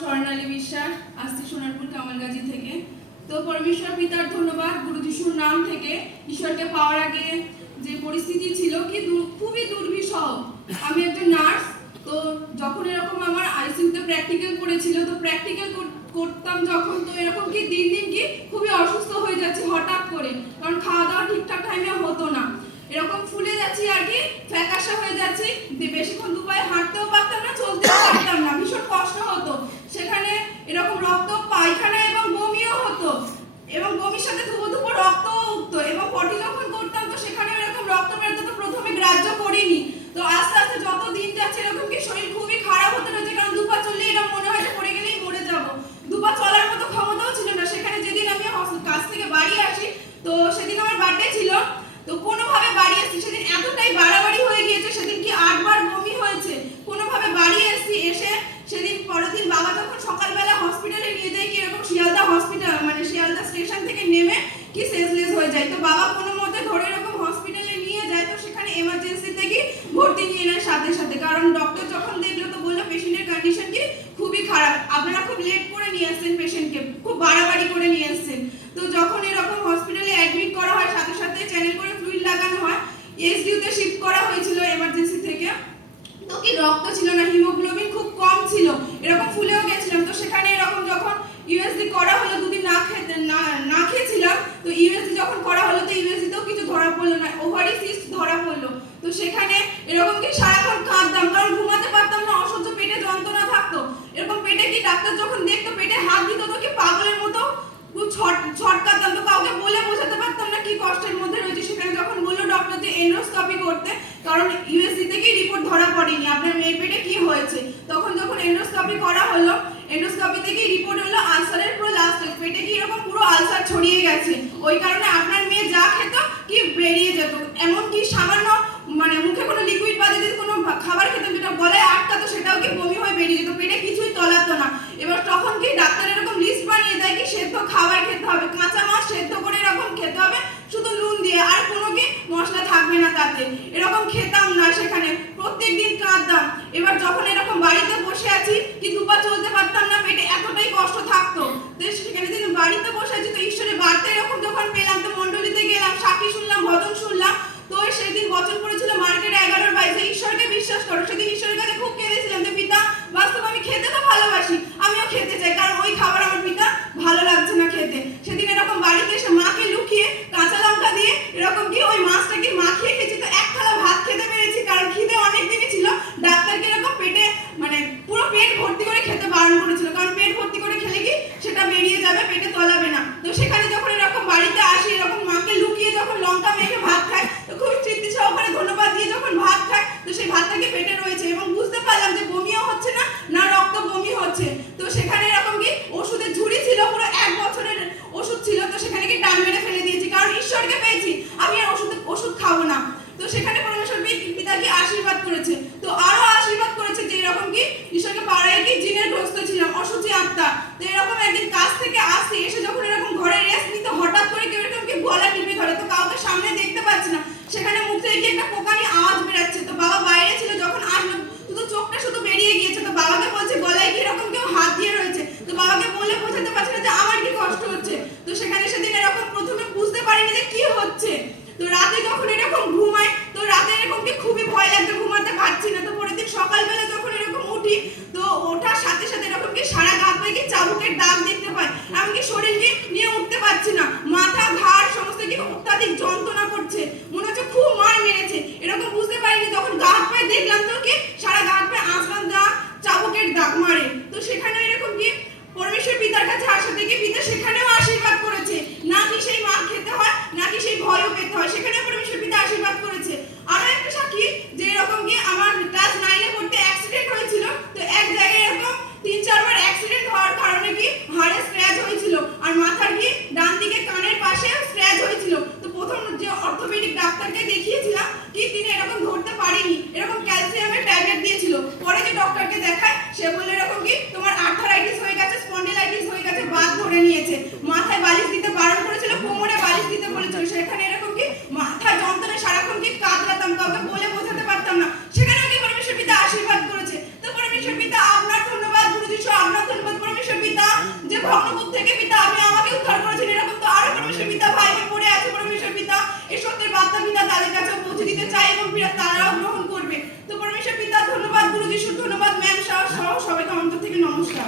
স্বর্ণালী বিশ্বাস আসছি সোনারপুর কামালগাজী থেকে। তো পরমেশ্বর পিতার ধন্যবাদ, গুরু যিশুর নাম থেকে ঈশ্বরকে পাওয়ার আগে যে পরিস্থিতি ছিল কি খুবই দুর্বিষহ। আমি একজন নার্স, তো যখন এরকম আমার আইসিইউতে প্র্যাকটিক্যাল করেছিল, তো প্র্যাকটিক্যাল করতাম যখন, তো এরকম কি দিন দিন কি খুবই অসুস্থ হয়ে যাচ্ছি হঠাৎ করে, কারণ খাওয়া দাওয়া ঠিকঠাক টাইমে হতো না। এরকম ফুলে যাচ্ছি আর কি, ফ্যাকাশে হয়ে যাচ্ছি, বেশিক্ষণ দুপায়ে হাঁটতেও পারতাম না, চলতেও পারতাম না, ভীষণ কষ্ট হতো। সেখানে এরকম রক্ত পায়খানা এবং বমিও হতো, এবং বমির সাথে ধুবো ধুবো রক্তও উঠতো, এবং পটি যখন করতাম তো সেখানে এরকম রক্ত বেরোতো, তো প্রথমে গ্রাহ্য করিনি। তো আস্তে আস্তে যত দিন যাচ্ছে এরকম কি শরীর খুবই খারাপ হতে রয়েছে, কারণ দুপা চললেই এরকম মনে হয় যে পড়ে গেলেই মরে যাবো। দুপা চলার মতো ক্ষমতাও ছিল না। সেখানে যেদিন আমি কাজ থেকে বাড়ি আসি, তো সেদিন আমার বার্থডে ছিল, তো কোনোভাবে বাড়ি এসেছি, সেদিন এতটাই বাড়াবাড়ি হয়ে গিয়েছে, সেদিন কি 8 বার বমি হয়েছে, কোনোভাবে বাড়ি এসেছি। এসে সেদিন পরের দিন বাবা যখন সকালবেলা হসপিটালে নিয়ে যায়, কি এরকম শিয়ালদা হসপিটাল মানে শিয়ালদা স্টেশন থেকে নেমে কি সেন্সলেস হয়ে যায়, তো বাবা কোনো মতে ধরে এরকম হসপিটালে নিয়ে যায়, তো সেখানে এমার্জেন্সি থেকে ভর্তি নিয়ে নেয় সাথে সাথে, কারণ ডক্টর যখন দেখলো তো বললো পেশেন্টের কন্ডিশন কি খুবই খারাপ, আপনারা খুব লেট করে নিয়ে আসছেন পেশেন্টকে, খুব বাড়াবাড়ি করে নিয়ে আসছেন। তো যখন এরকম হসপিটালে অ্যাডমিট করা হয়, সাথে সাথে চ্যানেল করে ফ্লুইড লাগানো হয়, এসডিইউতে শিফট করা হয়েছিল এমার্জেন্সি থেকে। তো কি রক্ত ছিল না, হিমোগ্লোবিন খুব কম ছিল, এরকম ফুলেও গেছিলাম। তো সেখানে এরকম যখন ইউএসজি করা হলো, দুদিন না খেয়েছিলাম, তো ইউএসজি যখন করা হলো, তো ইউএসজিতেও কিছু ধরা পড়লো না, ওভারি সিস্ট ধরা পড়লো। তো সেখানে এরকম কি সারাক্ষণ কাঁদতাম, কারণ ঘুমাতে পারতাম না, অসহ্য পেটে যন্ত্রণা থাকতো। এরকম পেটে কি ডাক্তার যখন দেখতো পেটে হাত দিত, তো কি পাগলের মতো ছটকাতাম, তো কাউকে বলে বোঝাতে পারতাম না কি কষ্টের মধ্যে রয়েছে। সেখানে যখন বললো ডক্টর যে এন্ডোস্কপি করতে, কারণ ইউএসজি থেকে রিপোর্ট ধরা পড়েনি আপনার মেয়ের পেটে কি হয়েছে, তখন যখন এন্ডোস্কপি করা হলো, এন্ডোস্কপি থেকে রিপোর্ট হলো আলসারের পুরো লাস্ট স্টেজ, পেটে কি এরকম পুরো আলসার ছড়িয়ে গেছে, ওই কারণে আপনার মেয়ে যা খেত কি বেরিয়ে যেত, এমন কি সামান্য মানে মুখে কোনো লিকুইড বাদে যদি কোনো খাবার খেতেন যেটা গলায় আটকাতো, সেটাও কি বমি হয়ে বেরিয়ে যেত, পেটে কিছুই তলাতো না। এবার তখন কি ডাক্তার এরকম লিস্ট বানিয়ে দেয় কি সেদ্ধ খাবার খেতে হবে, কাঁচা মাছ সেদ্ধ করে এরকম খেতে হবে, শুধু নুন দিয়ে, আর কোনো কি মশলা থাকবে না তাতে। এরকম খেতাম না, সেখানে প্রত্যেকদিন কাঁদতাম। এবার যখন এরকম বাড়িতে বসে আছি, কি দুপা চলতে পারতাম না, পেটে এতটাই কষ্ট থাকতো। তো সেখানে যেদিন বাড়িতে বসে আছি, তো ঈশ্বরের বার্তা এরকম যখন পেলাম, তো মণ্ডলীতে গেলাম, সাক্ষী শুনলাম, ভজন শুনলাম। তো সেদিন বচন পড়েছিল মার্কেট 11-22, ঈশ্বরকে বিশ্বাস করো। সেদিন ঈশ্বরের কাছে খুব কেঁদেছিলাম যে পিতা, বাস্তব আমি খেতে তো ভালোবাসি, আমিও খেতে চাই, কারণ ওই খাবার আমার পিতা ভালো লাগছে না খেতে। সেদিন এরকম বাড়িতে এসে মাকে লুকিয়ে কাঁচা লঙ্কা দিয়ে এরকম কি ওই মাছটাকে মাখিয়ে খেয়েছি, তো এক থালা ভাত খেতে পেরেছি, কারণ খিদে অনেক দিনই ছিল। ডাক্তারকে এরকম পেটে মানে পুরো পেট ভর্তি করে খেতে বারণ করেছিল, কারণ পেট ভর্তি করে খেলে কি সেটা বেরিয়ে যাবে, পেটে তলাবে না। তো সেখানে যখন এরকম বাড়িতে আসি, এরকম মাকে লুকিয়ে যখন লঙ্কা মেখে ভাত খায়, তো খুবই তৃপ্তি সহকারে ধন্যবাদ দিয়ে যখন ভাত খায়, তো সেই ভাতটা কি পেটে রয়েছে, এবং বুঝতে পারলাম যে বমিও হচ্ছে না, না রক্ত বমি হচ্ছে। তো সেখানে এরকম কি ওষুধের ঝুড়ি ছিল, পুরো 1 বছরের ওষুধ ছিল, তো সেখানে কি টান মেরে ফেলে দিয়েছি, কারণ ঈশ্বরকে পেয়েছি, আমি আর ওষুধ খাবো না। তো সেখানে পরমেশ্বর পিতা কি আশীর্বাদ করেছে, তো আরো আশীর্বাদ করেছে যে এরকম কি ঈশ্বরকে পাড়ায় কি জিনের গ্রস্ত ছিলাম, অসুচি আত্মা। তো এরকম একদিন কাজ থেকে আসছি, এসে যখন এরকম ঘরে রেস্ট নিতে হঠাৎ করে কেউ এরকম কি গলা টিপে ধরে, তো কাউকে সামনে দেখতে পাচ্ছি না, সেখানে মুখ থেকে কি একটা কোকানি আওয়াজ বেরাচ্ছে। তো বাবা বাইরে ছিল, যখন আসলো তো চোখটা শুধু বেরিয়ে গিয়েছে। তো বাবাকে বলছে গলায় কি এরকম কেউ হাত দিয়ে রয়েছে, তো বাবাকে বলে বোঝাতে পারছে না যে আমার কি কষ্ট হচ্ছে। তো সেখানে সেদিন এরকম প্রথমে বুঝতে পারিনি যে কি হচ্ছে। তো রাতে যখন এরকম ঘুমাই, তো রাতে এরকম কি খুবই ভয় লাগছে, ঘুমাতে পারছি না। তো পরের দিন সকালবেলা যখন এরকম উঠি, তো ওঠার সাথে সাথে এরকম কি সারা গা পায়ে কি চাবুকের দাগ দেখতে পাই, এমনকি শরীরকে নিয়ে উঠতে পারছি না, মাথা ঘাড় সমস্ত কি অত্যাধিক যন্ত্রণা করছে, মনে হচ্ছে খুব মার মেরেছে। এরকম বুঝতে পারিনি, তখন গা হাত পায়ে দেখলাম তো কি সারা গা হাত পায়ে আঁচড়ান দাগ, চাবুকের দাগ মারে। তো সেখানে এরকম কি পরমেশ্বর পিতার কাছে আসা থেকে পিতা সেখানেও আশীর্বাদ করেছে, না কি সেই মার খেতে হয়, না কি সেই ভয়ও পেতে হয়, সেখানেও পরমেশ্বর পিতা আশীর্বাদ করেছে। আরো একটা সাক্ষী যে এরকম কি আমার ক্লাস 9-এ পড়তে অ্যাক্সিডেন্ট হয়েছিল, তো এক জায়গায় এরকম 3-4 বার অ্যাক্সিডেন্ট হওয়ার কারণে কি হাড়ে স্ক্র্যাচ হয়েছিল, আর মাথার কি ডান দিকে কানের পাশে স্ক্র্যাচ হয়েছিল। তো প্রথম যে অর্থোপেডিক ডাক্তারকে দেখিয়েছিলাম, কি তিনি এরকম ধরতে পারেনি, এরকম ক্যালসিয়ামের ট্যাবলেট দিয়েছিল। পরে যে ডক্টরকে দেখায়, সে বলল এরকম কি ভগ্নপুর থেকে পিতা আপনি আমাকে উদ্ধার করেছেন, এরকম তো আরো পরমেশ্বর পিতা ভাই বোন পড়ে আছে পরমেশ্বর পিতা। এই সত্যের বার্তা পিতা তাদের কাছে পৌঁছে দিতে চাই এবং পিতা তারাও গ্রহণ করবে। তো পরমেশ্বর পিতা ধন্যবাদ, গুরু যিশুর ধন্যবাদ, ম্যাম সহ সবাইকে অন্তর থেকে নমস্কার।